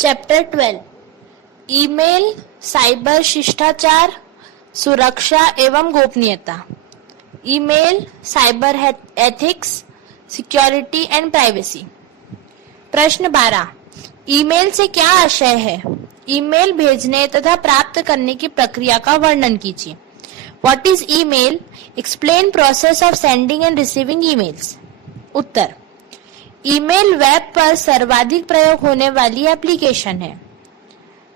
Chapter 12 email, cyber शिष्टाचार, सुरक्षा एवं गोपनीयता। Email, cyber ethics, security and privacy. प्रश्न 12, ईमेल से क्या आशय है? ईमेल भेजने तथा प्राप्त करने की प्रक्रिया का वर्णन कीजिए। What is email? Explain process of sending and receiving emails. Uttar, email web पर सर्वाधिक प्रयोग होने वाली एप्लीकेशन है।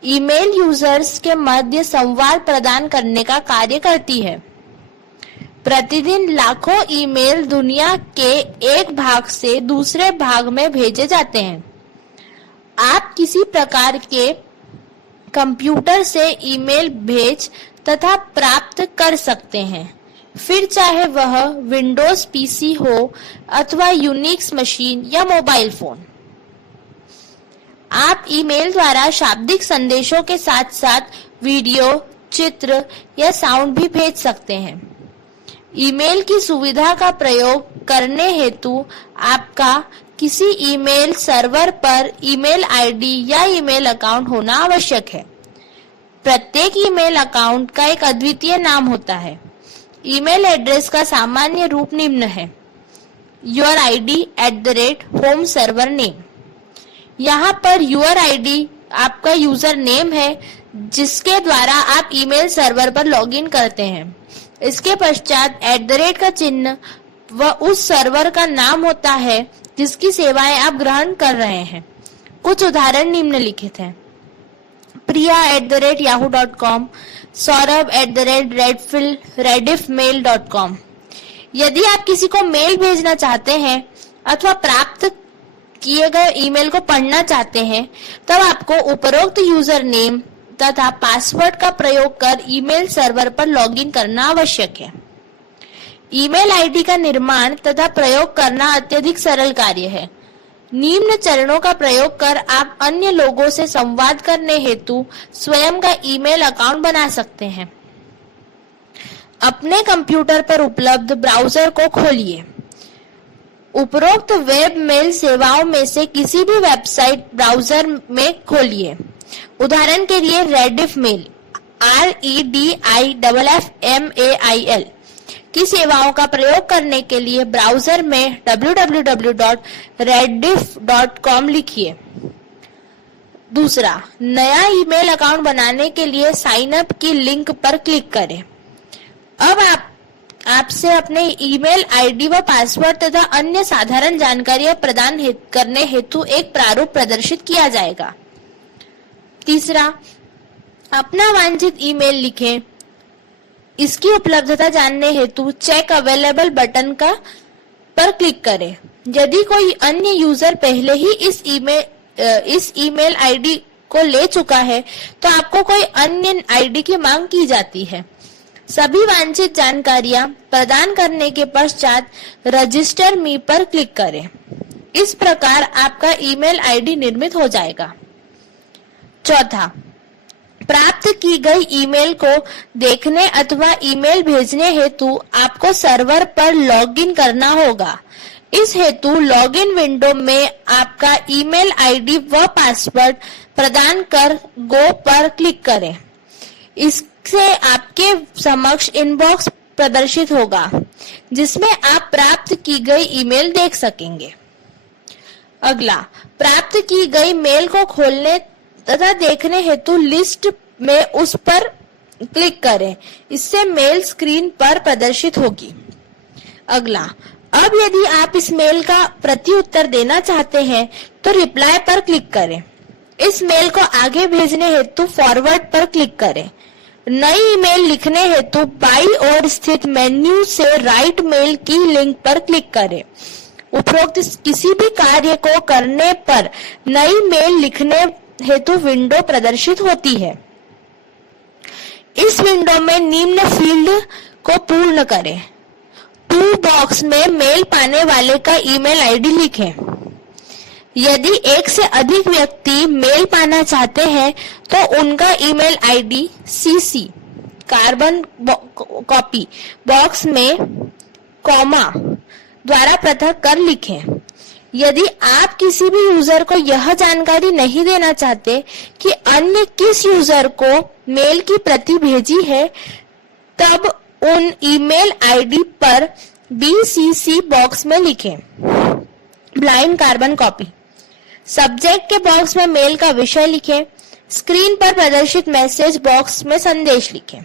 ईमेल यूजर्स के मध्य संवाद प्रदान करने का कार्य करती है। प्रतिदिन लाखों ईमेल दुनिया के एक भाग से दूसरे भाग में भेजे जाते हैं। आप किसी प्रकार के कंप्यूटर से ईमेल भेज तथा प्राप्त कर सकते हैं, फिर चाहे वह विंडोज पीसी हो अथवा यूनिक्स मशीन या मोबाइल फोन। आप ईमेल द्वारा शाब्दिक संदेशों के साथ साथ वीडियो, चित्र या साउंड भी भेज सकते हैं। ईमेल की सुविधा का प्रयोग करने हेतु आपका किसी ईमेल सर्वर पर ईमेल आईडी या ईमेल अकाउंट होना आवश्यक है। प्रत्येक ईमेल अकाउंट का एक अद्वितीय नाम होता है। ईमेल एड्रेस का सामान्य रूप निम्न है: yourid@home server name। यहाँ पर yourid आपका यूजर नेम है जिसके द्वारा आप ईमेल सर्वर पर लॉगिन करते हैं। इसके पश्चात @ का चिन्ह वह उस सर्वर का नाम होता है जिसकी सेवाएं आप ग्रहण कर रहे हैं। कुछ उदाहरण निम्नलिखित हैं: priya@yahoo.com, saurabh@rediffmail.com। यदि आप किसी को मेल भेजना चाहते हैं अथवा प्राप्त किए गए ईमेल को पढ़ना चाहते हैं, तब आपको उपरोक्त यूजर नेम तथा पासवर्ड का प्रयोग कर ईमेल सर्वर पर लॉगिन करना आवश्यक है। ईमेल आईडी का निर्माण तथा प्रयोग करना अत्यधिक सरल कार्य है। निम्न चरणों का प्रयोग कर आप अन्य लोगों से संवाद करने हेतु स्वयं का ईमेल अकाउंट बना सकते हैं। अपने कंप्यूटर पर उपलब्ध ब्राउजर को खोलिए। उपरोक्त वेब मेल सेवाओं में से किसी भी वेबसाइट ब्राउजर में खोलिए। उदाहरण के लिए रेडिफ मेल REDIFFMAIL की सेवाओं का प्रयोग करने के लिए ब्राउजर में www.rediff.com लिखिए। दूसरा, नया ईमेल अकाउंट बनाने के लिए साइन अप की लिंक पर क्लिक करें। अब आपसे अपने ईमेल आईडी व पासवर्ड तथा अन्य साधारण जानकारियां प्रदान करने हेतु एक प्रारूप प्रदर्शित किया जाएगा। तीसरा, अपना वांछित ईमेल लिखें। इसकी उपलब्धता जानने हेतु चेक अवेलेबल बटन पर क्लिक करें। यदि कोई अन्य यूजर पहले ही इस ईमेल आईडी को ले चुका है तो आपको कोई अन्य आईडी की मांग की जाती है। सभी वांछित जानकारियां प्रदान करने के पश्चात रजिस्टर मी पर क्लिक करें। इस प्रकार आपका ईमेल आईडी निर्मित हो जाएगा। चौथा, प्राप्त की गई ईमेल को देखने अथवा ईमेल भेजने हेतु आपको सर्वर पर लॉगिन करना होगा। इस हेतु लॉगिन विंडो में आपका ईमेल आईडी व पासवर्ड प्रदान कर गो पर क्लिक करें। इससे आपके समक्ष इनबॉक्स प्रदर्शित होगा जिसमें आप प्राप्त की गई ईमेल देख सकेंगे। अगला, प्राप्त की गई मेल को खोलने तथा देखने हेतु लिस्ट में उस पर क्लिक करें। इससे मेल स्क्रीन पर प्रदर्शित होगी। अगला, अब यदि आप इस मेल का प्रति उत्तर देना चाहते हैं तो रिप्लाई पर क्लिक करें। इस मेल को आगे भेजने हेतु फॉरवर्ड पर क्लिक करें। नई ईमेल लिखने हेतु बाईं ओर स्थित मेन्यू से राइट मेल की लिंक पर क्लिक करें। उपरोक्त किसी भी कार्य को करने पर नई मेल लिखने हेतु विंडो प्रदर्शित होती है। इस विंडो में निम्न फील्ड को पूर्ण करें। टू बॉक्स में मेल पाने वाले का ईमेल आईडी लिखें। यदि एक से अधिक व्यक्ति मेल पाना चाहते हैं तो उनका email ID CC carbon copy box में कॉमा द्वारा पृथक कर लिखें। यदि आप किसी भी यूजर को यह जानकारी नहीं देना चाहते कि अन्य किस यूजर को मेल की प्रति भेजी है, तब उन ईमेल आईडी पर BCC बॉक्स में लिखें ब्लाइंड कार्बन कॉपी। सब्जेक्ट के बॉक्स में मेल का विषय लिखें। स्क्रीन पर प्रदर्शित मैसेज बॉक्स में संदेश लिखें।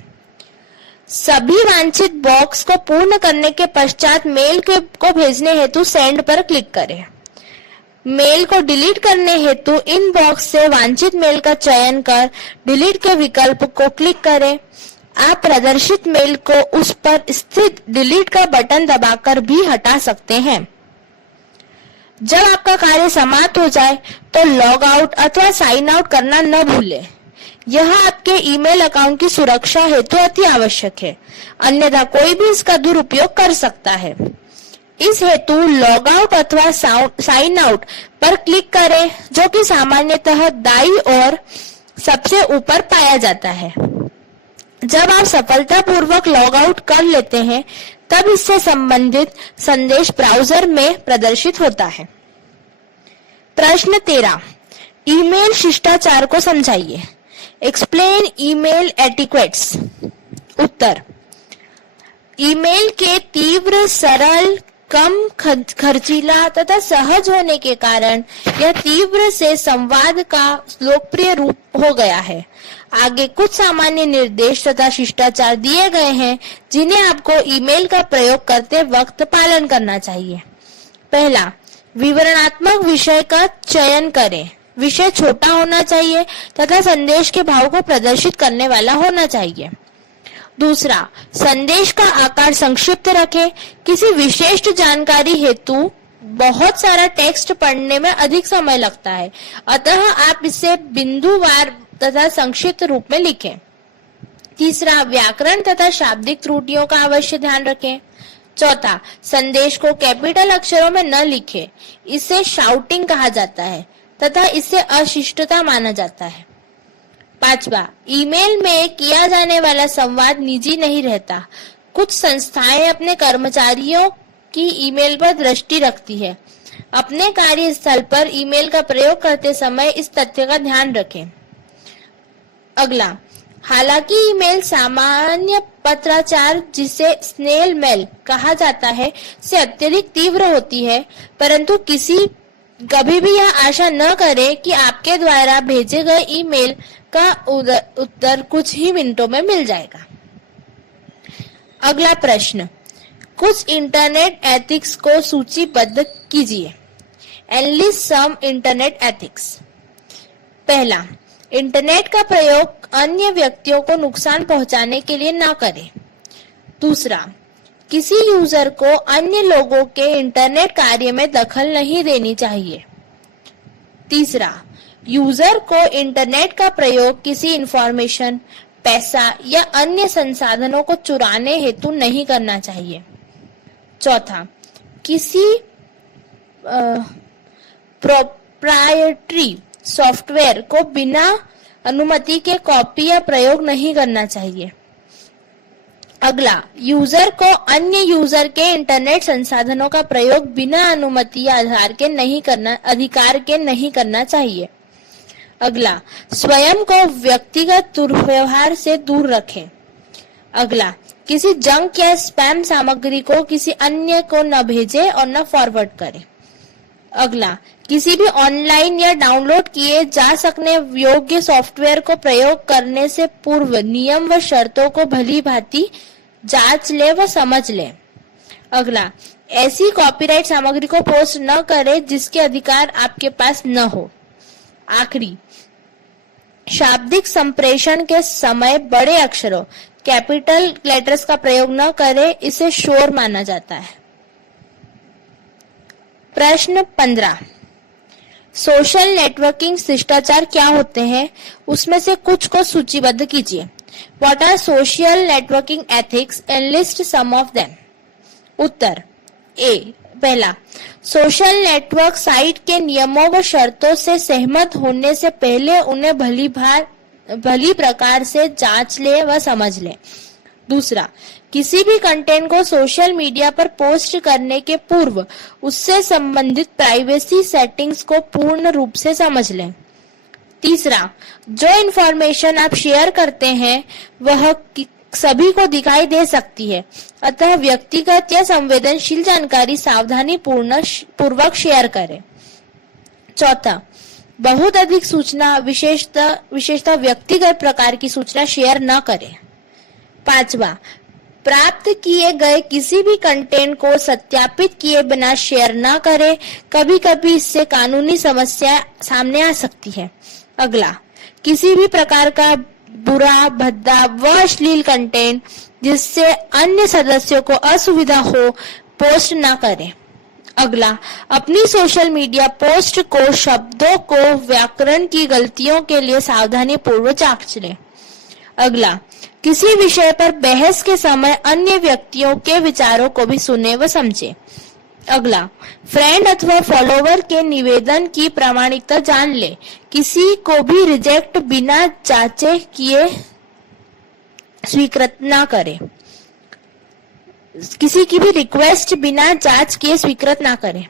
सभी वांछित बॉक्स को पूर्ण करने के पश्चात मेल को भेजने हेतु सेंड पर क्लिक करें। मेल को डिलीट करने हेतु इन बॉक्स से वांछित मेल का चयन कर डिलीट के विकल्प को क्लिक करें। आप प्रदर्शित मेल को उस पर स्थित डिलीट का बटन दबाकर भी हटा सकते हैं। जब आपका कार्य समाप्त हो जाए तो लॉग आउट अथवा साइन आउट करना न भूलें। यह आपके ईमेल अकाउंट की सुरक्षा हेतु अति आवश्यक है, अन्यथा कोई भी इसका दुरुपयोग कर सकता है। इस हेतु लॉग आउट अथवा साइन आउट पर क्लिक करें, जो कि सामान्यतः दाईं ओर सबसे ऊपर पाया जाता है। जब आप सफलतापूर्वक लॉग आउट कर लेते हैं, तब इससे संबंधित संदेश ब्राउजर में प्रदर्शित होता है। प्रश्न 13, ईमेल शिष्टाचार को समझाइए। Explain email etiquettes. उत्तर, ईमेल के तीव्र, सरल, कम खर्चीला तथा सहज होने के कारण यह तीव्र से संवाद का लोकप्रिय रूप हो गया है। आगे कुछ सामान्य निर्देश तथा शिष्टाचार दिए गए हैं, जिन्हें आपको ईमेल का प्रयोग करते वक्त पालन करना चाहिए। पहला, विवरणात्मक विषय का चयन करें। विषय छोटा होना चाहिए तथा संदेश के भाव को प्रदर्शित करने वाला होना चाहिए। दूसरा, संदेश का आकार संक्षिप्त रखें। किसी विशिष्ट जानकारी हेतु बहुत सारा टेक्स्ट पढ़ने में अधिक समय लगता है, अतः आप इसे बिंदुवार तथा संक्षिप्त रूप में लिखें। तीसरा, व्याकरण तथा शाब्दिक त्रुटियों का अवश्य ध्यान रखें। चौथा, संदेश को कैपिटल अक्षरों में न लिखें। इसे शाउटिंग कहा जाता है तथा इससे अशिष्टता माना जाता है। पांचवा, ईमेल में किया जाने वाला संवाद निजी नहीं रहता। कुछ संस्थाएं अपने कर्मचारियों की ईमेल पर दृष्टि रखती है। अपने कार्यस्थल पर ईमेल का प्रयोग करते समय इस तथ्य का ध्यान रखें। अगला, हालांकि ईमेल सामान्य पत्राचार, जिसे स्नेल मेल कहा जाता है, से अत्यधिक तीव्र होती है, परंतु कभी भी यह आशा न करें कि आपके द्वारा भेजे गए ईमेल का उत्तर कुछ ही मिनटों में मिल जाएगा। अगला प्रश्न, कुछ इंटरनेट एथिक्स को सूचीबद्ध कीजिए। एनलिस्ट सम इंटरनेट एथिक्स। पहला, इंटरनेट का प्रयोग अन्य व्यक्तियों को नुकसान पहुंचाने के लिए न करें। दूसरा, किसी यूजर को अन्य लोगों के इंटरनेट कार्य में दखल नहीं देनी चाहिए। तीसरा, यूजर को इंटरनेट का प्रयोग किसी इंफॉर्मेशन, पैसा या अन्य संसाधनों को चुराने हेतु नहीं करना चाहिए। चौथा, किसी प्रोप्राइटरी सॉफ्टवेयर को बिना अनुमति के कॉपी या प्रयोग नहीं करना चाहिए। अगला, यूजर को अन्य यूजर के इंटरनेट संसाधनों का प्रयोग बिना अनुमति या अधिकार के नहीं करना चाहिए। अगला, स्वयं को व्यक्तिगत दुर्व्यवहार से दूर रखें। अगला, किसी जंक या स्पैम सामग्री को किसी अन्य को न भेजें और न फॉरवर्ड करें। अगला, किसी भी ऑनलाइन या डाउनलोड किए जा सकने योग्य सॉफ्टवेयर को प्रयोग करने से पूर्व नियम व शर्तों को भली भांति जांच ले व समझ ले। अगला, ऐसी कॉपीराइट सामग्री को पोस्ट न करें जिसके अधिकार आपके पास न हो। आखिरी, शाब्दिक संप्रेषण के समय बड़े अक्षरों, कैपिटल लेटर्स का प्रयोग न करें, इसे शोर माना जाता है। प्रश्न 15, सोशल नेटवर्किंग शिष्टाचार क्या होते हैं, उसमें से कुछ को सूचीबद्ध कीजिए। What are social networking ethics and list some of them? उत्तर, ए, पहला, सोशल नेटवर्क साइट के नियमों व शर्तों से सहमत होने से पहले उन्हें भली प्रकार से जांच ले व समझ ले। दूसरा, किसी भी कंटेंट को सोशल मीडिया पर पोस्ट करने के पूर्व उससे संबंधित प्राइवेसी सेटिंग्स को पूर्ण रूप से समझ लें। तीसरा, जो इन्फॉर्मेशन आप शेयर करते हैं वह सभी को दिखाई दे सकती है, अतः व्यक्तिगत या संवेदनशील जानकारी सावधानी पूर्वक शेयर करें। चौथा, बहुत अधिक सूचना विशेषतः व्यक्तिगत प्रकार की सूचना शेयर न करें। पांचवा, प्राप्त किए गए किसी भी कंटेंट को सत्यापित किए बिना शेयर न करें, कभी कभी इससे कानूनी समस्या सामने आ सकती है। अगला, किसी भी प्रकार का बुरा, भद्दा व अश्लील कंटेंट जिससे अन्य सदस्यों को असुविधा हो पोस्ट न करें। अगला, अपनी सोशल मीडिया पोस्ट को शब्दों को व्याकरण की गलतियों के लिए सावधानी पूर्वक जांच लें। अगला, किसी विषय पर बहस के समय अन्य व्यक्तियों के विचारों को भी सुने व समझे। अगला, फ्रेंड अथवा फॉलोवर के निवेदन की प्रामाणिकता जान ले। किसी को भी रिजेक्ट बिना जांचे किए स्वीकृत ना करें। किसी की भी रिक्वेस्ट बिना जांच किए स्वीकृत ना करें।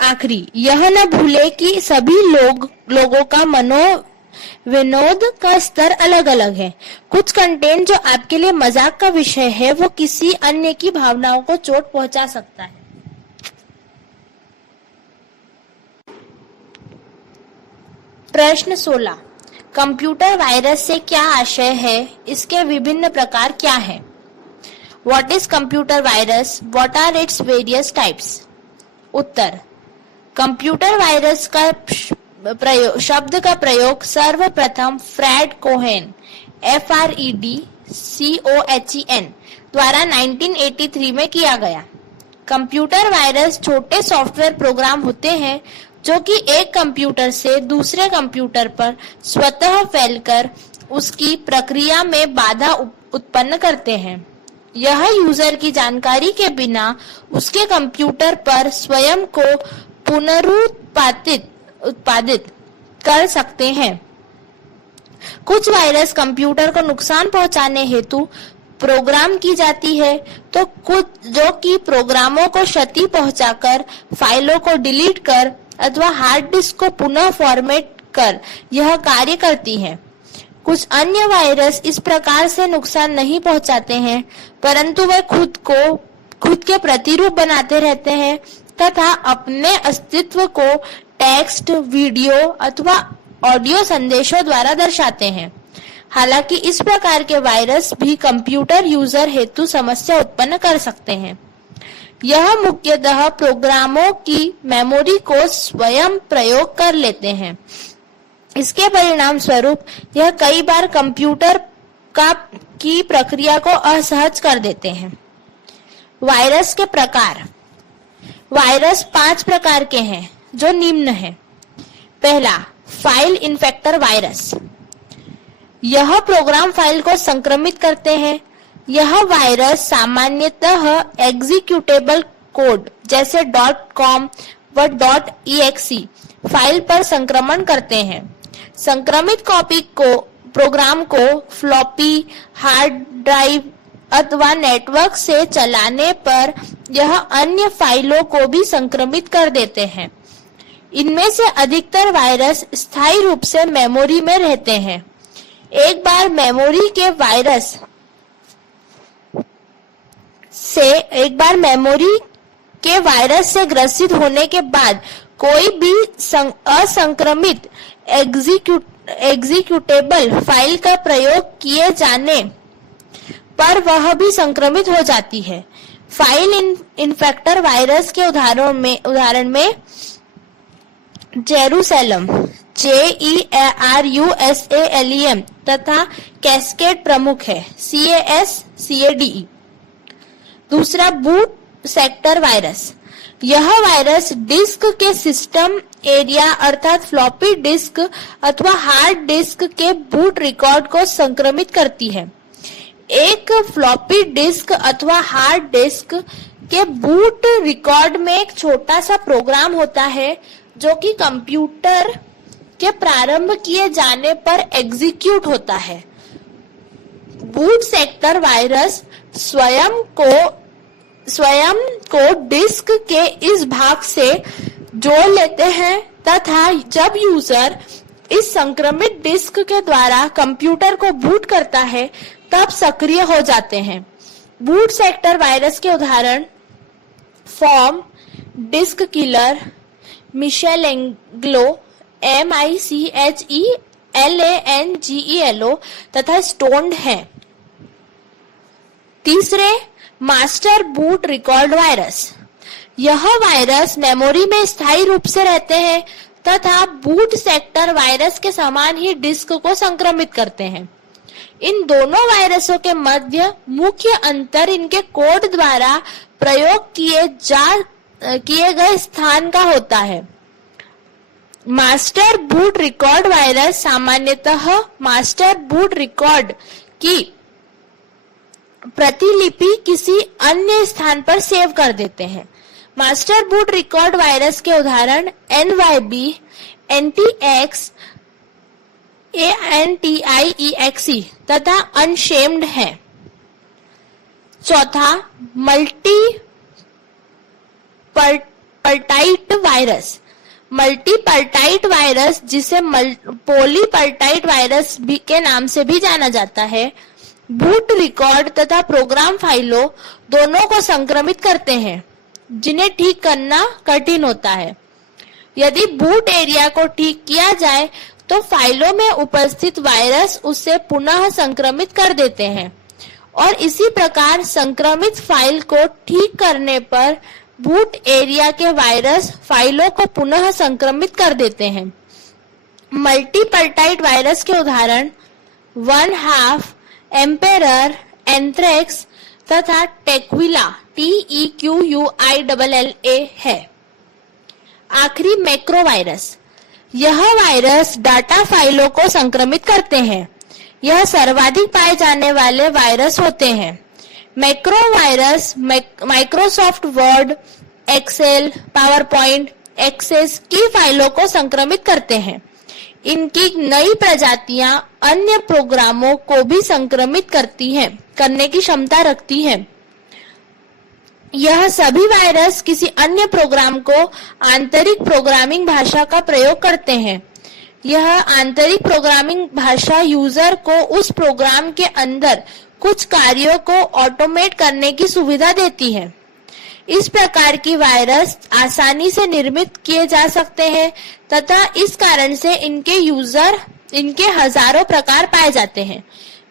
आखिरी, यह न भूले कि सभी लोगों का विनोद का स्तर अलग अलग है। कुछ कंटेंट जो आपके लिए मजाक का विषय है वो किसी अन्य की भावनाओं को चोट पहुंचा सकता है। प्रश्न 16, कंप्यूटर वायरस से क्या आशय है? इसके विभिन्न प्रकार क्या हैं? What is computer virus? What are its various types? Uttar, computer virus का शब्द का प्रयोग सर्वप्रथम फ्रेड कोहेन FREDCOHEN द्वारा 1983 में किया गया। कंप्यूटर वायरस छोटे सॉफ्टवेयर प्रोग्राम होते हैं जो कि एक कंप्यूटर से दूसरे कंप्यूटर पर स्वतः फैलकर उसकी प्रक्रिया में बाधा उत्पन्न करते हैं। यह यूजर की जानकारी के बिना उसके कंप्यूटर पर स्वयं को उत्पादित कर सकते हैं। कुछ वायरस कंप्यूटर को नुकसान पहुंचाने हेतु प्रोग्राम की जाती है, तो कुछ जो कि प्रोग्रामों को क्षति पहुंचाकर फाइलों को डिलीट कर अथवा हार्ड डिस्क को पुनः फॉर्मेट कर यह कार्य करती हैं। कुछ अन्य वायरस इस प्रकार से नुकसान नहीं पहुंचाते हैं, परंतु वे खुद के प्रतिरूप बनाते रहते हैं तथा अपने अस्तित्व को टेक्स्ट, वीडियो अथवा ऑडियो संदेशों द्वारा दर्शाते हैं। हालांकि इस प्रकार के वायरस भी कंप्यूटर यूजर हेतु समस्या उत्पन्न कर सकते हैं। यह मुख्यतः प्रोग्रामों की मेमोरी को स्वयं प्रयोग कर लेते हैं। इसके परिणाम स्वरूप यह कई बार कंप्यूटर की प्रक्रिया को असहज कर देते हैं। वायरस के प्रकार। वायरस 5 प्रकार के हैं जो निम्न हैं। पहला, फाइल इन्फेक्टर वायरस। यह प्रोग्राम फाइल को संक्रमित करते हैं। यह वायरस सामान्यतः एग्जीक्यूटेबल कोड जैसे .com व .exe फाइल पर संक्रमण करते हैं। संक्रमित कॉपी को प्रोग्राम को फ्लॉपी, हार्ड ड्राइव अथवा नेटवर्क से चलाने पर यह अन्य फाइलों को भी संक्रमित कर देते हैं। इनमें से अधिकतर वायरस स्थायी रूप से मेमोरी में रहते हैं। एक बार मेमोरी के वायरस से ग्रसित होने के बाद कोई भी असंक्रमित एग्जीक्यूटेबल फाइल का प्रयोग किए जाने पर वह भी संक्रमित हो जाती है। फाइल इन्फेक्टर वायरस के उदाहरण में जेरूसलेम JERUSALEM तथा कैस्केड प्रमुख है CASCADE। दूसरा, बूट सेक्टर वायरस। यह वायरस डिस्क के सिस्टम एरिया अर्थात फ्लॉपी डिस्क अथवा हार्ड डिस्क के बूट रिकॉर्ड को संक्रमित करती है। एक फ्लॉपी डिस्क अथवा हार्ड डिस्क के बूट रिकॉर्ड में एक छोटा सा प्रोग्राम होता है जो कि कंप्यूटर के प्रारंभ किए जाने पर एग्जीक्यूट होता है। बूट सेक्टर वायरस स्वयं को डिस्क के इस भाग से जोड़ लेते हैं तथा जब यूजर इस संक्रमित डिस्क के द्वारा कंप्यूटर को बूट करता है तब सक्रिय हो जाते हैं। बूट सेक्टर वायरस के उदाहरण फॉर्म, डिस्क किलर, मिशेलेंगेलो MICHELANGELO तथा स्टोन्ड हैं। तीसरे, मास्टर बूट रिकॉर्ड वायरस। यह वायरस मेमोरी में स्थायी रूप से रहते हैं तथा बूट सेक्टर वायरस के समान ही डिस्क को संक्रमित करते हैं। इन दोनों वायरसों के मध्य मुख्य अंतर इनके कोड द्वारा प्रयोग किए गए स्थान का होता है। मास्टर बूट रिकॉर्ड वायरस सामान्यतः मास्टर बूट रिकॉर्ड की प्रतिलिपि किसी अन्य स्थान पर सेव कर देते हैं। मास्टर बूट रिकॉर्ड वायरस के उदाहरण NYB, NTX, ANTIEXE तथा अनशेम्ड है। चौथा, मल्टीपर्टाइट वायरस। मल्टीपर्टाइट वायरस, जिसे पॉलीपर्टाइट वायरस के नाम से भी जाना जाता है, बूट रिकॉर्ड तथा प्रोग्राम फाइलों दोनों को संक्रमित करते हैं, जिन्हें ठीक करना कठिन होता है। यदि बूट एरिया को ठीक किया जाए तो फाइलों में उपस्थित वायरस उसे पुनः संक्रमित कर देते हैं और इसी प्रकार संक्रमित फाइल को ठीक करने पर बूट एरिया के वायरस फाइलों को पुनः संक्रमित कर देते हैं। मल्टीपर्टाइट वायरस के उदाहरण 1/2, एम्पेरर, एंथ्रेक्स तथा टेक्विला TEQUILLA है। आखिरी, मैक्रो वायरस। यह वायरस डाटा फाइलों को संक्रमित करते हैं। यह सर्वाधिक पाए जाने वाले वायरस होते हैं। Macro virus Microsoft Word, Excel, PowerPoint, Access की फाइलों को संक्रमित करते हैं। इनकी नई प्रजातियां अन्य प्रोग्रामों को भी संक्रमित करने की क्षमता रखती हैं। यह सभी वायरस किसी अन्य प्रोग्राम को आंतरिक प्रोग्रामिंग भाषा का प्रयोग करते हैं। यह आंतरिक प्रोग्रामिंग भाषा यूजर को उस प्रोग्राम के अंदर कुछ कार्यों को ऑटोमेट करने की सुविधा देती है। इस प्रकार की वायरस आसानी से निर्मित किए जा सकते हैं तथा इस कारण से इनके हजारों प्रकार पाए जाते हैं।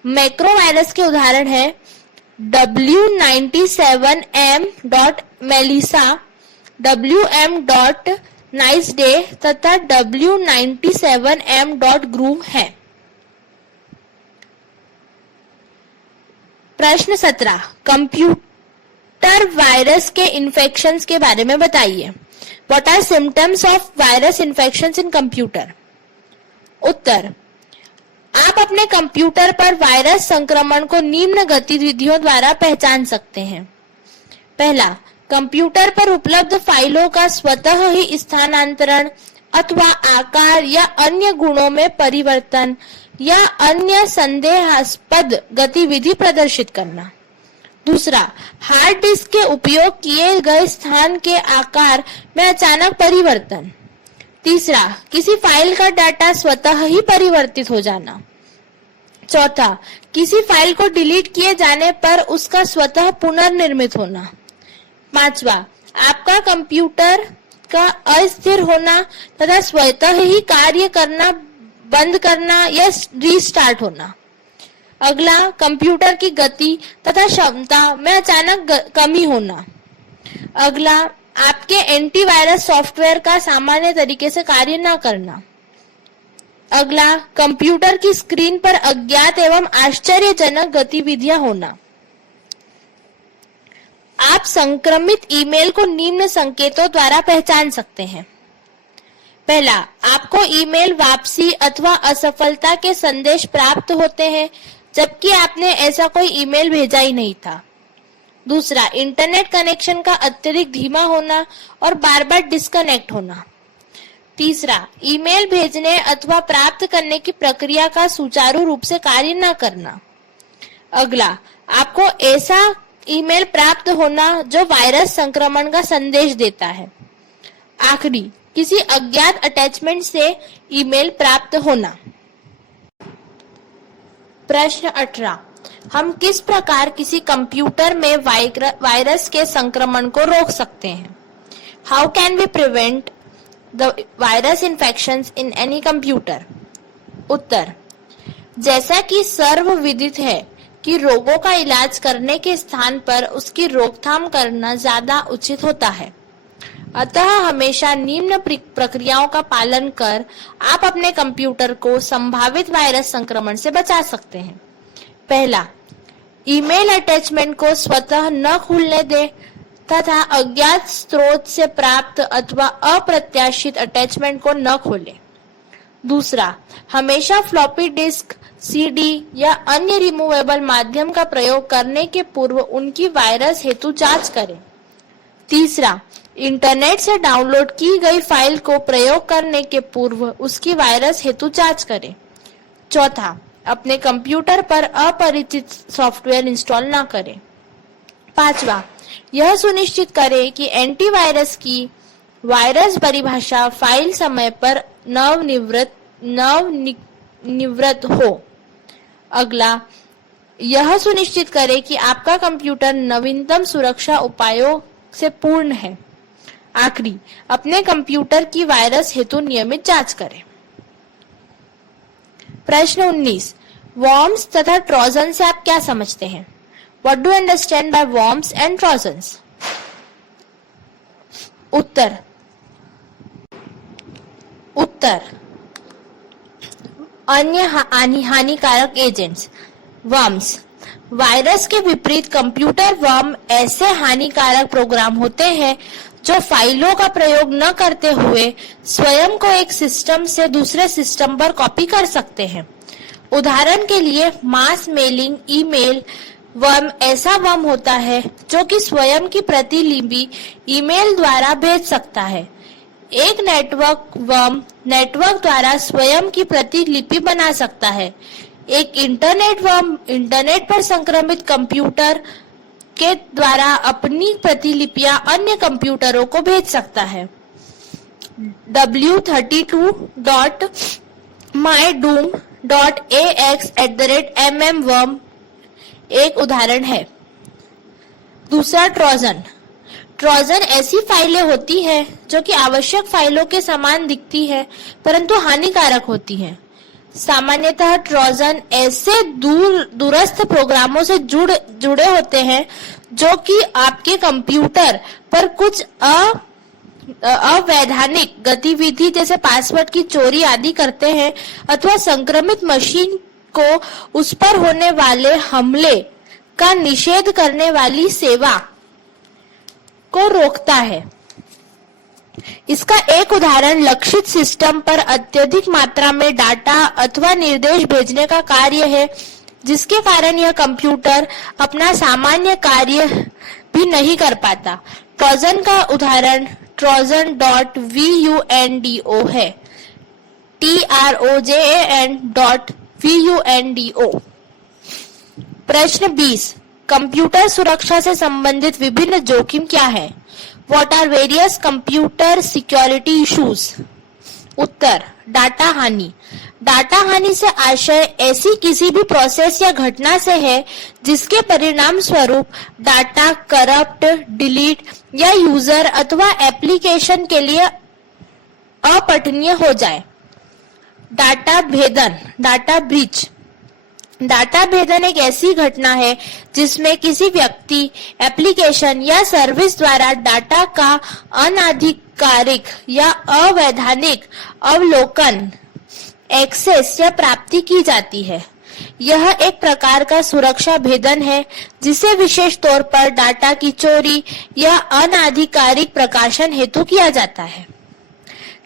मैक्रो वायरस के उदाहरण है W97M.Melissa, WM.NiceDay तथा W97M.Groove है। प्रश्न 17, कंप्यूटर वायरस के इन्फेक्शंस के बारे में बताइए। What are symptoms of virus infections in computer? उत्तर, आप अपने कंप्यूटर पर वायरस संक्रमण को निम्न गतिविधियों द्वारा पहचान सकते हैं। पहला, कंप्यूटर पर उपलब्ध फाइलों का स्वतः ही स्थानांतरण अथवा आकार या अन्य गुणों में परिवर्तन या अन्य संदेहास्पद गतिविधि प्रदर्शित करना। दूसरा, हार्ड डिस्क के उपयोग किए गए स्थान के आकार में अचानक परिवर्तन। तीसरा, किसी फाइल का डाटा स्वतः ही परिवर्तित हो जाना। चौथा, किसी फाइल को डिलीट किए जाने पर उसका स्वतः पुनर्निर्मित होना। पांचवा, आपका कंप्यूटर का अस्थिर होना तथा स्वतः ही कार्य करना बंद करना या रीस्टार्ट होना। अगला, कंप्यूटर की गति तथा क्षमता में अचानक कमी होना। अगला, आपके एंटीवायरस सॉफ्टवेयर का सामान्य तरीके से कार्य न करना। अगला, कंप्यूटर की स्क्रीन पर अज्ञात एवं आश्चर्यजनक गतिविधियां होना। आप संक्रमित ईमेल को निम्न संकेतों द्वारा पहचान सकते हैं। पहला, आपको ईमेल वापसी अथवा असफलता के संदेश प्राप्त होते हैं जबकि आपने ऐसा कोई ईमेल भेजा ही नहीं था। दूसरा, इंटरनेट कनेक्शन का अत्यधिक धीमा होना और बार बार डिस्कनेक्ट होना। तीसरा, ईमेल भेजने अथवा प्राप्त करने की प्रक्रिया का सुचारू रूप से कार्य न करना। अगला, आपको ऐसा ईमेल प्राप्त होना जो वायरस संक्रमण का संदेश देता है। आखिरी, किसी अज्ञात अटैचमेंट से ईमेल प्राप्त होना। प्रश्न 18, हम किस प्रकार किसी कंप्यूटर में वायरस के संक्रमण को रोक सकते हैं? How can we prevent the virus infections in any computer? उत्तर, जैसा कि सर्वविदित है कि रोगों का इलाज करने के स्थान पर उसकी रोकथाम करना ज्यादा उचित होता है। अतः हमेशा निम्न प्रक्रियाओं का पालन कर आप अपने कंप्यूटर को संभावित वायरस संक्रमण से बचा सकते हैं। पहला, ईमेल अटैचमेंट को स्वतः न खुलने दें तथा अज्ञात स्रोत से प्राप्त अथवा अप्रत्याशित अटैचमेंट को न खोलें। दूसरा, हमेशा फ्लॉपी डिस्क, सीडी या अन्य रिमूवेबल माध्यम का प्रयोग करने के पूर्व उनकी वायरस हेतु जांच करें। तीसरा, इंटरनेट से डाउनलोड की गई फाइल को प्रयोग करने के पूर्व उसकी वायरस हेतु जांच करें। चौथा, अपने कंप्यूटर पर अपरिचित सॉफ्टवेयर इंस्टॉल न करें। पांचवा, यह सुनिश्चित करें कि एंटीवायरस की वायरस परिभाषा फाइल समय पर नवनिर्मित हो। अगला, यह सुनिश्चित करें कि आपका कंप्यूटर नवीनतम सुरक्षा उपायों से पूर्ण है। आखिरी, अपने कंप्यूटर की वायरस हेतु नियमित जांच करें। प्रश्न 19, वर्म्स तथा ट्रोजन से आप क्या समझते हैं? What do you understand by worms and trojans? उत्तर, अन्य हानिकारक एजेंट्स। वर्म्स, वायरस के विपरीत कंप्यूटर वर्म ऐसे हानिकारक प्रोग्राम होते हैं जो फाइलों का प्रयोग न करते हुए स्वयं को एक सिस्टम से दूसरे सिस्टम पर कॉपी कर सकते हैं। उदाहरण के लिए, मास मेलिंग ईमेल वर्म ऐसा वर्म होता है जो कि स्वयं की प्रतिलिपि ईमेल द्वारा भेज सकता है। एक नेटवर्क वर्म नेटवर्क द्वारा स्वयं की प्रतिलिपि बना सकता है। एक इंटरनेट वर्म इंटरनेट पर संक्रमित कंप्यूटर के द्वारा अपनी प्रतिलिपियां अन्य कंप्यूटरों को भेज सकता है। w32.mydoom.ax@mm वर्म एक उदाहरण है। दूसरा, ट्रोजन ऐसी फाइलें होती हैं जो कि आवश्यक फाइलों के समान दिखती है परंतु हानिकारक होती हैं। सामान्यतः ट्रोजन ऐसे दूरस्थ प्रोग्रामों से जुड़े होते हैं जो कि आपके कंप्यूटर पर कुछ अवैधानिक गतिविधि जैसे पासवर्ड की चोरी आदि करते हैं अथवा संक्रमित मशीन को उस पर होने वाले हमले का निषेध करने वाली सेवा को रोकता है। इसका एक उदाहरण लक्षित सिस्टम पर अत्यधिक मात्रा में डाटा अथवा निर्देश भेजने का कार्य है, जिसके कारण यह कंप्यूटर अपना सामान्य कार्य भी नहीं कर पाता। ट्रोजन का उदाहरण trojan.vundo है। trojan.vundo। प्रश्न 20, कंप्यूटर सुरक्षा से संबंधित विभिन्न जोखिम क्या है? What are various computer security issues? Uttar, data हानि। डाटा हानि से आशय ऐसी किसी भी प्रोसेस या घटना से है जिसके परिणाम स्वरूप डाटा करप्ट, डिलीट या यूजर अथवा एप्लीकेशन के लिए अपठनीय हो जाए। डाटा भेदन, डाटा ब्रीच। डाटा भेदन एक ऐसी घटना है जिसमें किसी व्यक्ति, एप्लीकेशन या सर्विस द्वारा डाटा का अनाधिकारिक या अवैधानिक अवलोकन, एक्सेस या प्राप्ति की जाती है। यह एक प्रकार का सुरक्षा भेदन है जिसे विशेष तौर पर डाटा की चोरी या अनाधिकारिक प्रकाशन हेतु किया जाता है।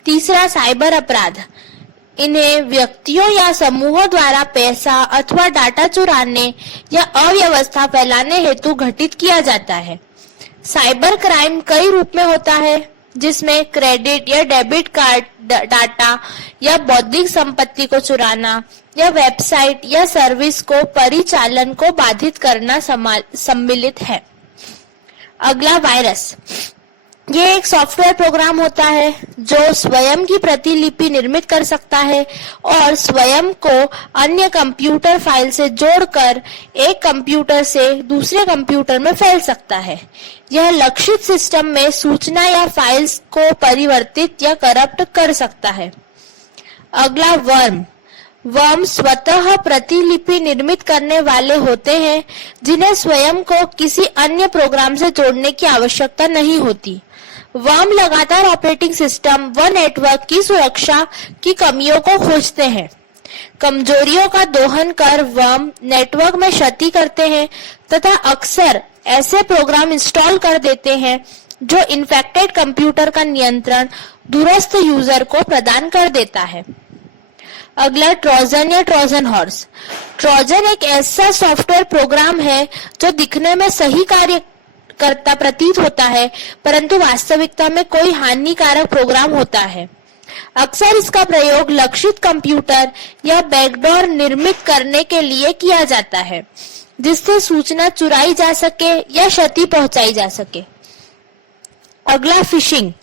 तीसरा, साइबर अपराध। इन्हें व्यक्तियों या समूहों द्वारा पैसा अथवा डाटा चुराने या अव्यवस्था फैलाने हेतु घटित किया जाता है। साइबर क्राइम कई रूप में होता है, जिसमें क्रेडिट या डेबिट कार्ड डाटा या बौद्धिक संपत्ति को चुराना, या वेबसाइट या सर्विस को परिचालन को बाधित करना सम्मिलित है। अगला, वायरस। ये एक सॉफ्टवेयर प्रोग्राम होता है जो स्वयं की प्रतिलिपि निर्मित कर सकता है और स्वयं को अन्य कंप्यूटर फाइल से जोड़कर एक कंप्यूटर से दूसरे कंप्यूटर में फैल सकता है। यह लक्षित सिस्टम में सूचना या फाइल्स को परिवर्तित या करप्ट कर सकता है। अगला, वर्म। वर्म स्वतः प्रतिलिपि निर्मित करने वाले होते हैं जिन्हें स्वयं को किसी अन्य प्रोग्राम से जोड़ने की आवश्यकता नहीं होती। वर्म लगातार ऑपरेटिंग सिस्टम व नेटवर्क की सुरक्षा की कमियों को खोजते हैं। कमजोरियों का दोहन कर वर्म नेटवर्क में क्षति करते हैं तथा अक्सर ऐसे प्रोग्राम इंस्टॉल कर देते हैं जो इन्फेक्टेड कंप्यूटर का नियंत्रण दूरस्थ यूजर को प्रदान कर देता है। अगला, ट्रोजन या ट्रोजन हॉर्स। ट्रोजन एक ऐसा सॉफ्टवेयर प्रोग्राम है जो दिखने में सही कार्य करता प्रतीत होता है परंतु वास्तविकता में कोई हानिकारक प्रोग्राम होता है। अक्सर इसका प्रयोग लक्षित कंप्यूटर या बैकडोर निर्मित करने के लिए किया जाता है जिससे सूचना चुराई जा सके या क्षति पहुंचाई जा सके। अगला, फिशिंग।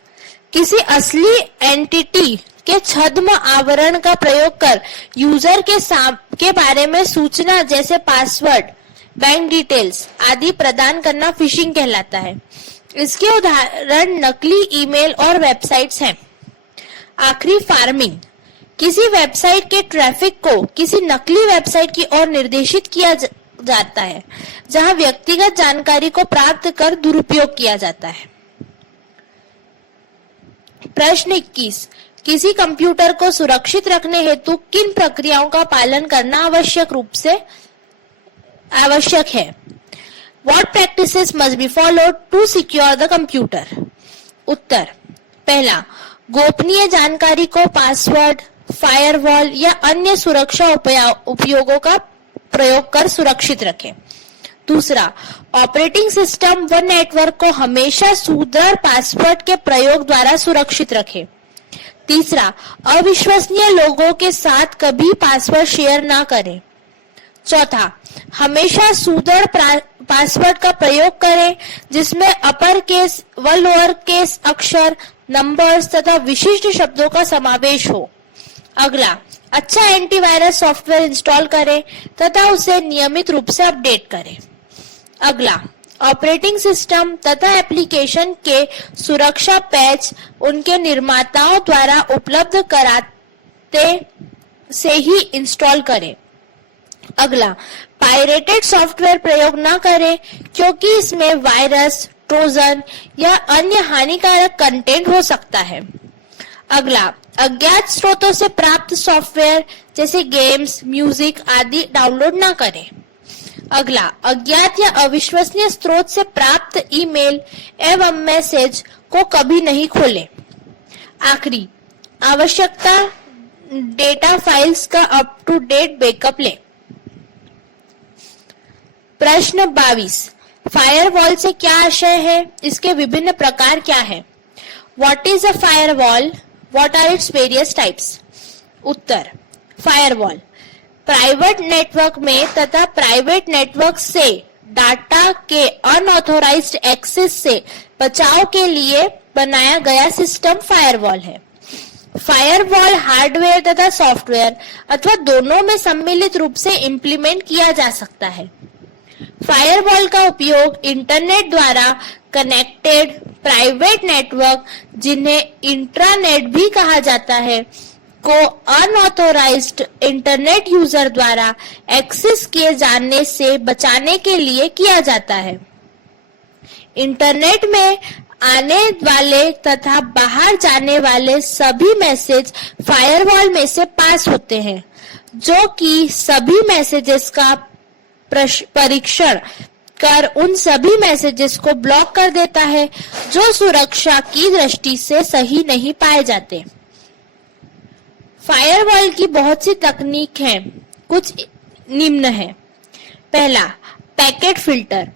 किसी असली एंटिटी के छद्म आवरण का प्रयोग कर यूजर के बारे में सूचना जैसे पासवर्ड, बैंक डिटेल्स आदि प्रदान करना फिशिंग कहलाता है। इसके उदाहरण नकली ईमेल और वेबसाइट्स हैं। आखिरी, फार्मिंग। किसी वेबसाइट के ट्रैफिक को किसी नकली वेबसाइट की ओर निर्देशित किया जाता है जहां व्यक्तिगत जानकारी को प्राप्त कर दुरुपयोग किया जाता है। प्रश्न 21। किसी कंप्यूटर को सुरक्षित रखने हेतु किन प्रक्रियाओं का पालन करना आवश्यक है? What practices must be followed to secure the computer? उत्तर, पहला, गोपनीय जानकारी को पासवर्ड, फायरवॉल या अन्य सुरक्षा उपयोगों का प्रयोग कर सुरक्षित रखें। दूसरा, ऑपरेटिंग सिस्टम व नेटवर्क को हमेशा सुदृढ़ पासवर्ड के प्रयोग द्वारा सुरक्षित रखें। तीसरा, अविश्वसनीय लोगों के साथ कभी पासवर्ड शेयर ना करें। चौथा, हमेशा सुदृढ़ पासवर्ड का प्रयोग करें जिसमें अपर केस व लोअर केस अक्षर, नंबर्स तथा विशिष्ट शब्दों का समावेश हो। अगला, अच्छा एंटीवायरस सॉफ्टवेयर इंस्टॉल करें तथा उसे नियमित रूप से अपडेट करें। अगला, ऑपरेटिंग सिस्टम तथा एप्लीकेशन के सुरक्षा पैच उनके निर्माताओं द्वारा उपलब्ध कराते से ही इंस्टॉल करें। अगला, पायरेटेड सॉफ्टवेयर प्रयोग न करें क्योंकि इसमें वायरस, ट्रोजन या अन्य हानिकारक कंटेंट हो सकता है। अगला, अज्ञात स्रोतों से प्राप्त सॉफ्टवेयर जैसे गेम्स, म्यूजिक आदि डाउनलोड न करें। अगला, अज्ञात या अविश्वसनीय स्रोत से प्राप्त ईमेल एवं मैसेज को कभी नहीं खोलें। आखिरी, आवश्यकता डेटा फाइल्स का अप टू डेट बैकअप लें। प्रश्न 22। फायरवॉल से क्या आशय है? इसके विभिन्न प्रकार क्या है? What is a firewall? What are its various types? Uttar, firewall private network में तथा प्राइवेट नेटवर्क से डाटा के अनऑथोराइज्ड एक्सेस से बचाव के लिए बनाया गया सिस्टम फायरवॉल है। फायरवॉल हार्डवेयर तथा सॉफ्टवेयर अथवा दोनों में सम्मिलित रूप से इंप्लीमेंट किया जा सकता है। फायरवॉल का उपयोग इंटरनेट द्वारा कनेक्टेड प्राइवेट नेटवर्क, जिन्हें इंट्रानेट भी कहा जाता है, को अनऑथोराइज्ड इंटरनेट यूजर द्वारा एक्सेस किए जाने से बचाने के लिए किया जाता है। इंटरनेट में आने वाले तथा बाहर जाने वाले सभी मैसेज फायरवॉल में से पास होते हैं, जो कि सभी मैसेजेस का परीक्षण कर उन सभी मैसेजेस को ब्लॉक कर देता है जो सुरक्षा की दृष्टि से सही नहीं पाए जाते। फायरवॉल की बहुत सी तकनीक हैं, कुछ निम्न है। पहला, पैकेट फिल्टर।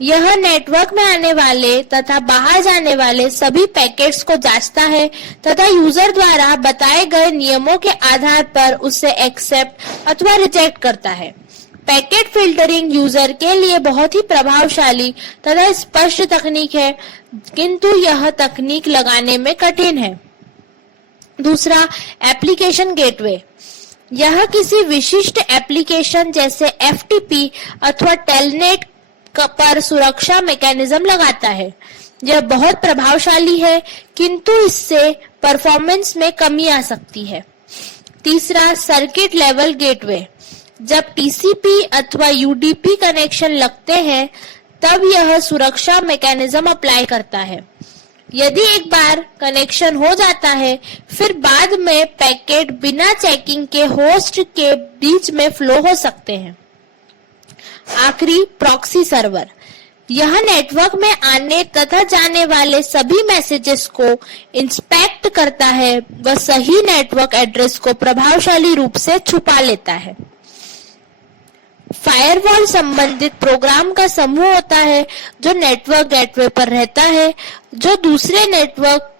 यह नेटवर्क में आने वाले तथा बाहर जाने वाले सभी पैकेट्स को जांचता है तथा यूजर द्वारा बताए गए नियमों के आधार पर उसे एक्सेप्ट अथवा रिजेक्ट करता है। पैकेट फिल्टरिंग यूजर के लिए बहुत ही प्रभावशाली तथा स्पष्ट तकनीक है, किंतु यह तकनीक लगाने में कठिन है। दूसरा, एप्लीकेशन गेटवे। यह किसी विशिष्ट एप्लीकेशन जैसे FTP अथवा टेलनेट पर सुरक्षा मैकेनिज्म लगाता है। यह बहुत प्रभावशाली है, किंतु इससे परफॉर्मेंस में कमी आ सकती है। तीसरा, सर्किट लेवल गेटवे। जब TCP अथवा UDP कनेक्शन लगते हैं, तब यह सुरक्षा मैकेनिज्म अप्लाई करता है। यदि एक बार कनेक्शन हो जाता है, फिर बाद में पैकेट बिना चेकिंग के होस्ट के बीच में फ्लो हो सकते हैं। आखिरी, प्रॉक्सी सर्वर। यह नेटवर्क में आने तथा जाने वाले सभी मैसेजेस को इंस्पेक्ट करता है व सही नेटवर्क एड्रेस को प्रभावशाली रूप से छुपा लेता है। फायरवॉल संबंधित प्रोग्राम का समूह होता है जो नेटवर्क गेटवे पर रहता है, जो दूसरे नेटवर्क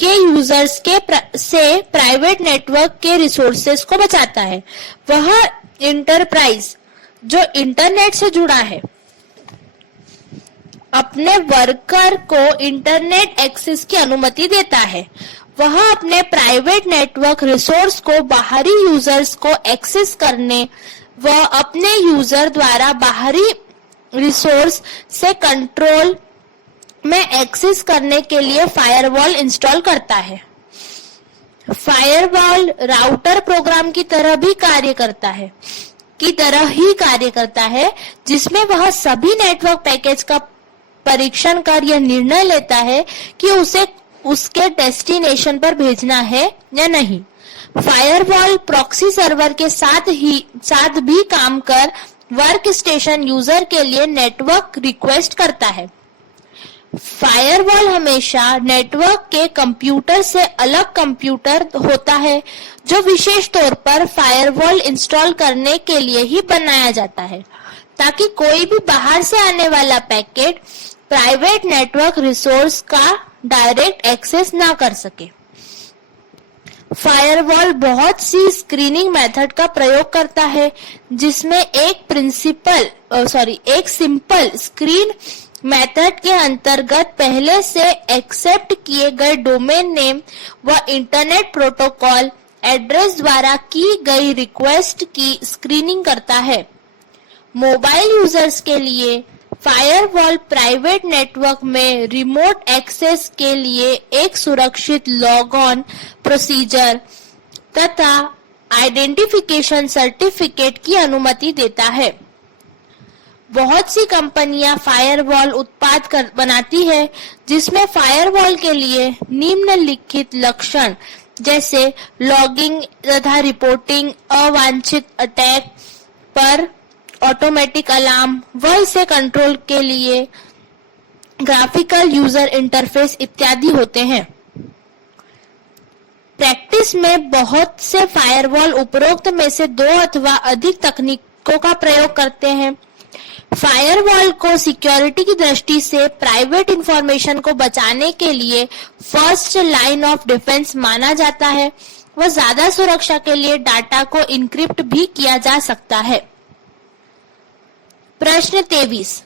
के यूजर्स से प्राइवेट नेटवर्क के रिसोर्सेज को बचाता है। वह इंटरप्राइज जो इंटरनेट से जुड़ा है अपने वर्कर को इंटरनेट एक्सेस की अनुमति देता है। वह अपने प्राइवेट नेटवर्क रिसोर्स को बाहरी यूजर्स को एक्सेस करने व अपने यूजर द्वारा बाहरी रिसोर्स से कंट्रोल में एक्सेस करने के लिए फायरवॉल इंस्टॉल करता है। फायरवॉल राउटर प्रोग्राम की तरह ही कार्य करता है, जिसमें वह सभी नेटवर्क पैकेज का परीक्षण कर यह निर्णय लेता है कि उसे उसके डेस्टिनेशन पर भेजना है या नहीं। फायरवॉल प्रॉक्सी सर्वर के साथ भी काम कर वर्क स्टेशन यूजर के लिए नेटवर्क रिक्वेस्ट करता है। फायरवॉल हमेशा नेटवर्क के कंप्यूटर से अलग कंप्यूटर होता है, जो विशेष तौर पर फायरवॉल इंस्टॉल करने के लिए ही बनाया जाता है, ताकि कोई भी बाहर से आने वाला पैकेट प्राइवेट नेटवर्क रिसोर्स का डायरेक्ट एक्सेस ना कर सके। फायरवॉल बहुत सी स्क्रीनिंग मेथड का प्रयोग करता है, जिसमें एक सिंपल स्क्रीन मेथड के अंतर्गत पहले से एक्सेप्ट किए गए डोमेन नेम व इंटरनेट प्रोटोकॉल एड्रेस द्वारा की गई रिक्वेस्ट की स्क्रीनिंग करता है। मोबाइल यूजर्स के लिए फायरवॉल प्राइवेट नेटवर्क में रिमोट एक्सेस के लिए एक सुरक्षित लॉग ऑन प्रोसीजर तथा आइडेंटिफिकेशन सर्टिफिकेट की अनुमति देता है। बहुत सी कंपनियां फायरवॉल उत्पाद बनाती है, जिसमें फायरवॉल के लिए निम्नलिखित लक्षण जैसे लॉगिंग तथा रिपोर्टिंग, अवांछित अटैक पर ऑटोमेटिक अलार्म व इसे कंट्रोल के लिए ग्राफिकल यूजर इंटरफेस इत्यादि होते हैं। प्रैक्टिस में बहुत से फायरवॉल उपरोक्त में से 2 अथवा अधिक तकनीकों का प्रयोग करते हैं। फायरवॉल को सिक्योरिटी की दृष्टि से प्राइवेट इंफॉर्मेशन को बचाने के लिए फर्स्ट लाइन ऑफ डिफेंस माना जाता है व ज्यादा सुरक्षा के लिए डाटा को इनक्रिप्ट भी किया जा सकता है। प्रश्न 23,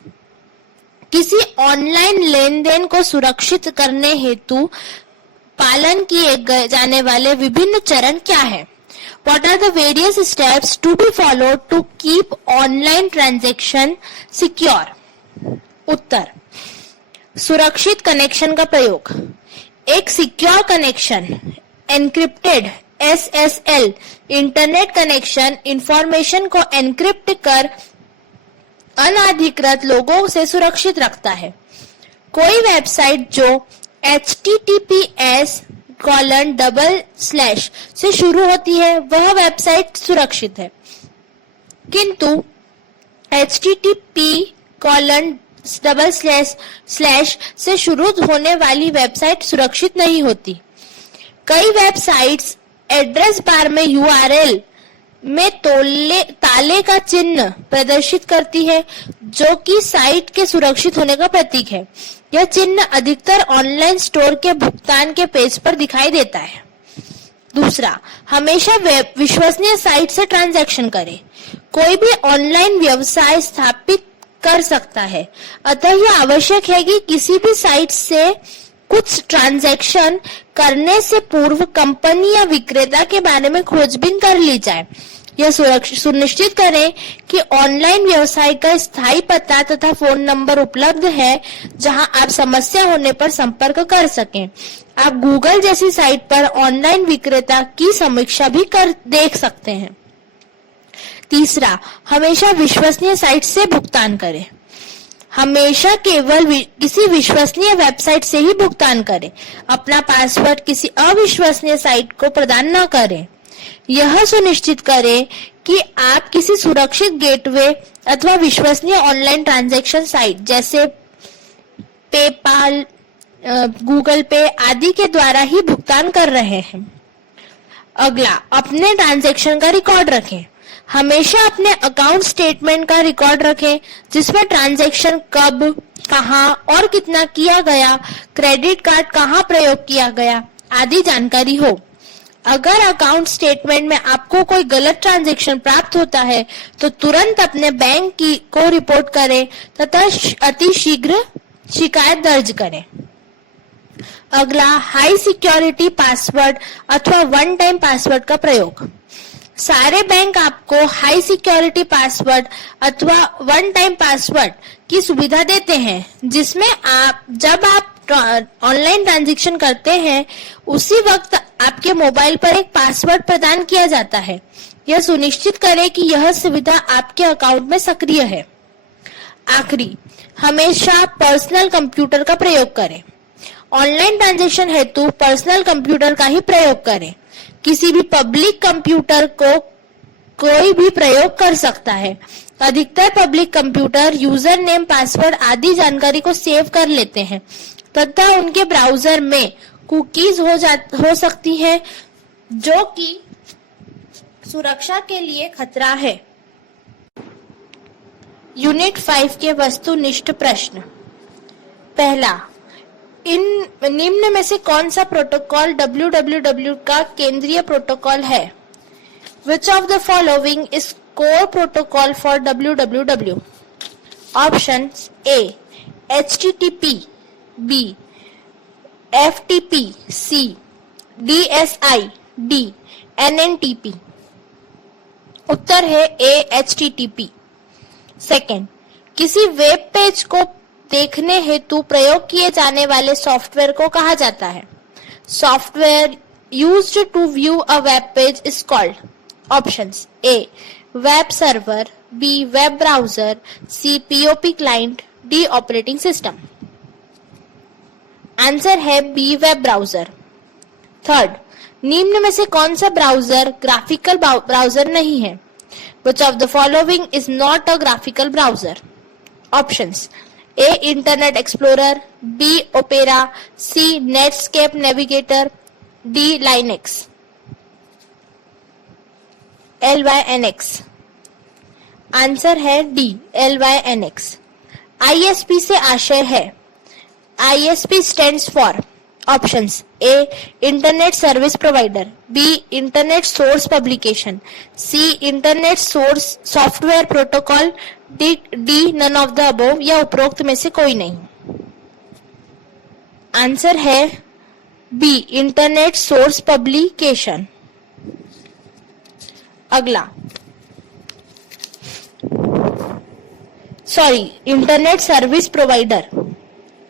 किसी ऑनलाइन लेन देन को सुरक्षित करने हेतु पालन किए जाने वाले विभिन्न चरण क्या है? What are the various steps to be followed to keep online transaction secure? उत्तर, सुरक्षित कनेक्शन का प्रयोग। एक secure connection encrypted SSL internet connection information को एनक्रिप्ट कर अनाधिकृत लोगों से सुरक्षित रखता है। कोई वेबसाइट जो https:// से शुरू होती है वह वेबसाइट सुरक्षित है, किंतु http:// से शुरू होने वाली वेबसाइट सुरक्षित नहीं होती। कई वेबसाइट्स एड्रेस बार में URL में ताले का चिन्ह प्रदर्शित करती है, जो कि साइट के सुरक्षित होने का प्रतीक है। यह चिन्ह अधिकतर ऑनलाइन स्टोर के भुगतान के पेज पर दिखाई देता है। दूसरा, हमेशा विश्वसनीय साइट से ट्रांजैक्शन करें। कोई भी ऑनलाइन व्यवसाय स्थापित कर सकता है, अतः यह आवश्यक है कि किसी भी साइट से कुछ ट्रांजैक्शन करने से पूर्व कंपनी या विक्रेता के बारे में खोजबीन कर ली जाए। यह सुनिश्चित करें कि ऑनलाइन व्यवसाय का स्थायी पता तथा फोन नंबर उपलब्ध है, जहां आप समस्या होने पर संपर्क कर सकें। आप गूगल जैसी साइट पर ऑनलाइन विक्रेता की समीक्षा भी देख सकते हैं। तीसरा, हमेशा विश्वसनीय साइट से भुगतान करें। हमेशा केवल किसी विश्वसनीय वेबसाइट से ही भुगतान करें। अपना पासवर्ड किसी अविश्वसनीय साइट को प्रदान न करें। यह सुनिश्चित करें कि आप किसी सुरक्षित गेटवे अथवा विश्वसनीय ऑनलाइन ट्रांजैक्शन साइट जैसे पेपाल, गूगल पे आदि के द्वारा ही भुगतान कर रहे हैं। अगला, अपने ट्रांजैक्शन का रिकॉर्ड रखें। हमेशा अपने अकाउंट स्टेटमेंट का रिकॉर्ड रखें, जिसमें ट्रांजैक्शन कब, कहां और कितना किया गया, क्रेडिट कार्ड कहां प्रयोग किया गया आदि जानकारी हो। अगर अकाउंट स्टेटमेंट में आपको कोई गलत ट्रांजैक्शन प्राप्त होता है तो तुरंत अपने बैंक को रिपोर्ट करें तथा अति शीघ्र शिकायत दर्ज करें। अगला, हाई सिक्योरिटी पासवर्ड अथवा वन टाइम पासवर्ड का प्रयोग। सारे बैंक आपको हाई सिक्योरिटी पासवर्ड अथवा वन टाइम पासवर्ड की सुविधा देते हैं, जिसमें जब आप ऑनलाइन ट्रांजैक्शन करते हैं उसी वक्त आपके मोबाइल पर एक पासवर्ड प्रदान किया जाता है। यह सुनिश्चित करें कि यह सुविधा आपके अकाउंट में सक्रिय है। आखिरी, हमेशा पर्सनल कंप्यूटर का प्रयोग करें। ऑनलाइन ट्रांजैक्शन हेतु पर्सनल कंप्यूटर का ही प्रयोग करें। किसी भी पब्लिक कंप्यूटर को कोई भी प्रयोग कर सकता है। अधिकतर public computer user name, password आदि जानकारी को सेव कर लेते हैं तथा उनके ब्राउजर में कुकीज हो सकती है, जो कि सुरक्षा के लिए खतरा है। यूनिट 5 के वस्तुनिष्ठ प्रश्न। पहला, निम्न में से कौन सा प्रोटोकॉल www का केंद्रीय प्रोटोकॉल है? Which of the following is core protocol for www? Options A, HTTP, B, FTP, C, DSI, D, NNTP। उत्तर है A, HTTP। सेकेंड, किसी वेब पेज को देखने हेतु प्रयोग किए जाने वाले सॉफ्टवेयर को कहा जाता है? Software used to view a web page is called. Options A, web server, B, web browser, C, POP client, D, operating system. Answer है B, वेब ब्राउजर। थर्ड, निम्न में से कौन सा ब्राउजर ग्राफिकल ब्राउजर नहीं है? Which of the following is not a graphical browser? Options A, Internet Explorer, B, Opera, C, Netscape Navigator, D, Linux, LYNX। Answer है D, LYNX। ISP से आशय है। ISP stands for options A, Internet Service Provider, B, Internet Source Publication, C, Internet Source Software Protocol, D, none of the above या उपरोक्त में से कोई नहीं। आंसर है B, Internet Source Publication। अगला, internet service provider.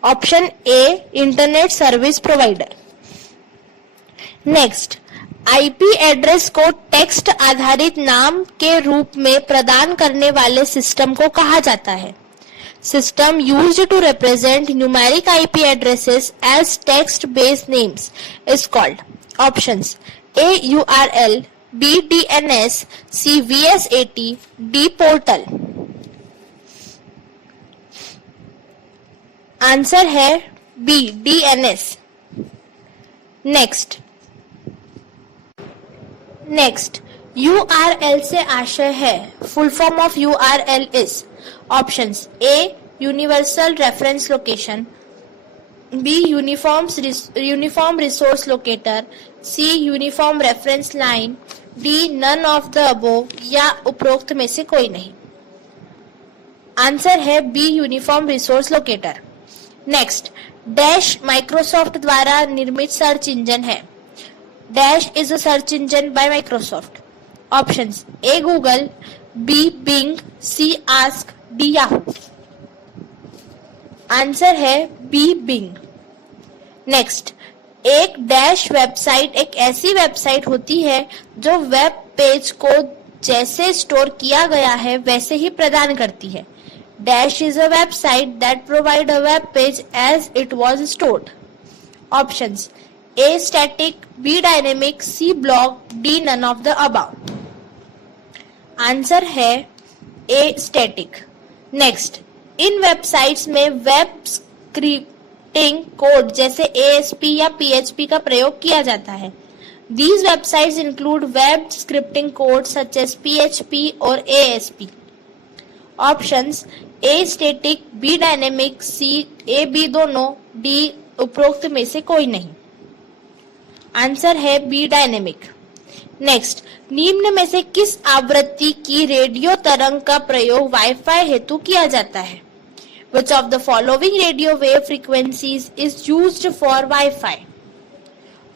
Option A, internet service provider. Next, IP address को text आधारित नाम के रूप में प्रदान करने वाले सिस्टम को कहा जाता है? System used to represent numeric IP addresses as text based names is called. Options A, URL, B, DNS, C, VSAT, D, portal. Answer है बी, डीएनएस। नेक्स्ट, URL से आशय है, full form of URL is options A universal reference location, B uniform resource locator, C uniform reference line, D none of the above या उपरोक्त में से कोई नहीं। आंसर है B uniform resource locator. Next, dash Microsoft द्वारा निर्मित search engine है। Dash is a search engine by Microsoft. Options A Google, B Bing, C Ask, D Yahoo. Answer है बी बिंग। नेक्स्ट, एक डैश वेबसाइट एक ऐसी website होती है जो वेब पेज को जैसे स्टोर किया गया है वैसे ही प्रदान करती है। Dash is a website that provide a web page as it was stored. Options A static, B dynamic, C block, D none of the above. Answer है ए स्टैटिक। नेक्स्ट, इन वेबसाइट्स में वेब स्क्रिप्टिंग कोड जैसे ASP या PHP का प्रयोग किया जाता है। These websites include web scripting code such as PHP और ASP. Options A static, B dynamic, C A B दोनों, D उपरोक्त में से कोई नहीं। आंसर है बी डायनेमिक। नेक्स्ट, निम्न में से किस आवृत्ति की रेडियो तरंग का प्रयोग वाईफाई हेतु किया जाता है? Which of the following radio wave frequencies is used for Wi-Fi?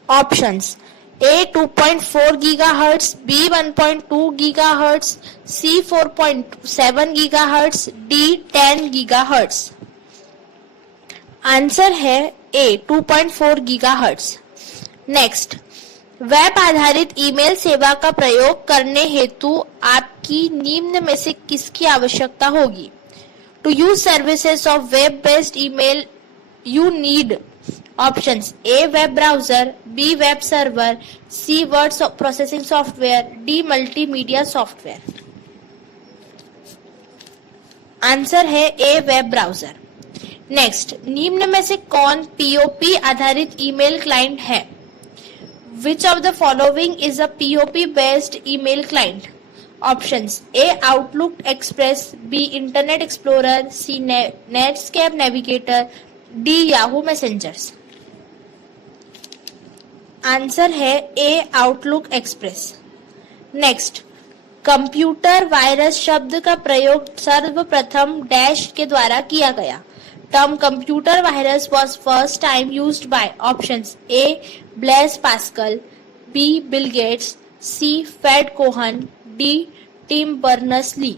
Options A 2.4 GHz, B 1.2 GHz, C 4.7 GHz, D 10 GHz. Answer है A 2.4 GHz. नेक्स्ट, वेब आधारित ईमेल सेवा का प्रयोग करने हेतु आपकी निम्न में से किसकी आवश्यकता होगी? To use services of web-based email, you need options A web browser, B web server, C word processing software, D multimedia software. Answer है A web browser. नेक्स्ट, निम्न में से कौन POP आधारित ईमेल क्लाइंट है? Which of the following is a POP based email client? Options A Outlook Express, B Internet Explorer, C Netscape Navigator, D Yahoo Messengers. Answer है A Outlook Express. Next, computer virus शब्द का प्रयोग सर्वप्रथम dash के द्वारा किया गया। Term computer virus was first time used by options A Blaise Pascal, B Bill Gates, C Fred Cohen, D Tim Berners-Lee.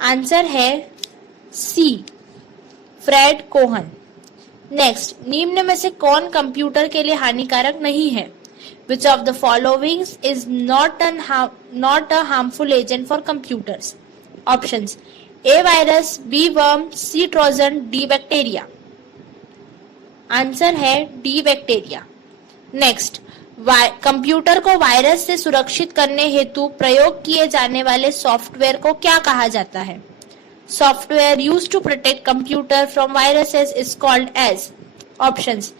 Answer है C फ्रेड कोहन। नेक्स्ट, निम्न में से कौन कंप्यूटर के लिए हानिकारक नहीं है? Which of the following is not a harmful agent for computers? Options A virus, B worm, C Trojan, D bacteria. Answer है D बैक्टीरिया। नेक्स्ट, कंप्यूटर को वायरस से सुरक्षित करने हेतु प्रयोग किए जाने वाले सॉफ्टवेयर को क्या कहा जाता है? Software used to protect computer from viruses is called as. Options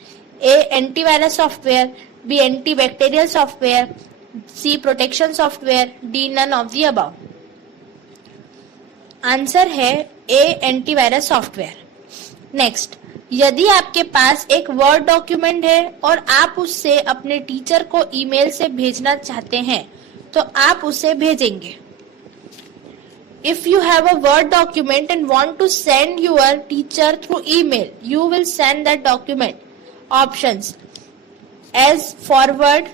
A antivirus software, B antibacterial software, C protection software, D none of the above. Answer है A एंटीवायरस सॉफ्टवेयर। नेक्स्ट, यदि आपके पास एक word document है और आप उससे अपने teacher को ईमेल से भेजना चाहते हैं तो आप उसे भेजेंगे। If you have a word document and want to send your teacher through email, you will send that document. Options as forward,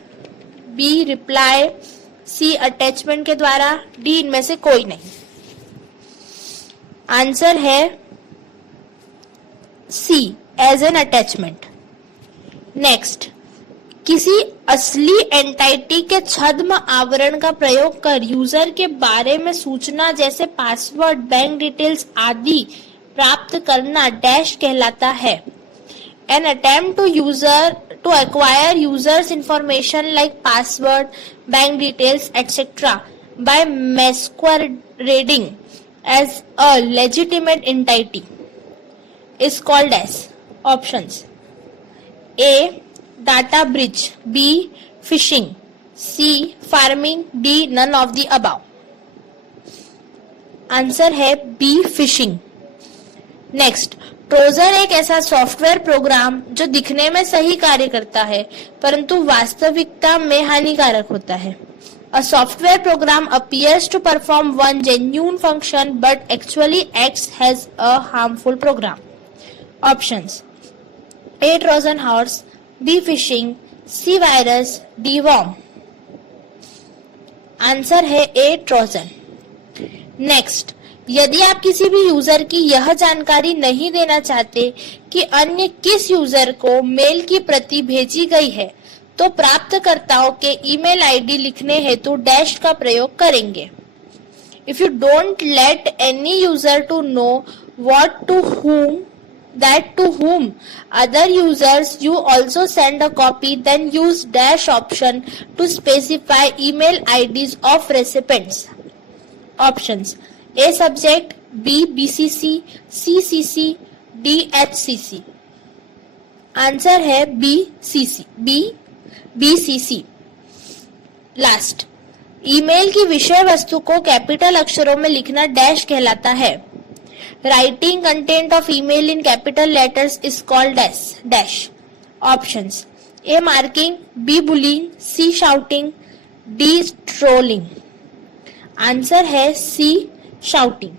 B reply, C attachment के द्वारा, D इनमें से कोई नहीं। आंसर है C as an attachment. Next, किसी असली entity के छद्म आवरण का प्रयोग कर यूजर के बारे में सूचना जैसे पासवर्ड, बैंक डिटेल्स आदि प्राप्त करना डैश कहलाता है। An attempt to acquire users information like password, bank details etcetera by masquerading as a legitimate entity is called as। Options A data breach, B phishing, C pharming, D none of the above. Answer है B phishing. Next, Trojan एक ऐसा software program जो दिखने में सही कार्य करता है परंतु वास्तविकता में हानिकारक होता है। A software program appears to perform one genuine function but actually acts as a harmful program. Options: A. Trojan horse, B. phishing, C. virus, D. worm। Answer है A. ट्रोजन। नेक्स्ट, यदि आप किसी भी यूजर की यह जानकारी नहीं देना चाहते कि अन्य किस यूजर को मेल की प्रति भेजी गई है तो प्राप्तकर्ताओं के ईमेल आईडी लिखने हेतु डैश का प्रयोग करेंगे। If you don't let any user to know what to whom other users you also send a copy, then use dash option to specify email IDs of recipients। Options: A. subject, B. BCC, C. CC, D. HCC। Answer है BCC। Last, email की विषय वस्तु को capital अक्षरों में लिखना dash कहलाता है। Writing content of email in capital letters is called dash. Options: A marking, B bullying, C shouting, D trolling. Answer है सी शाउटिंग।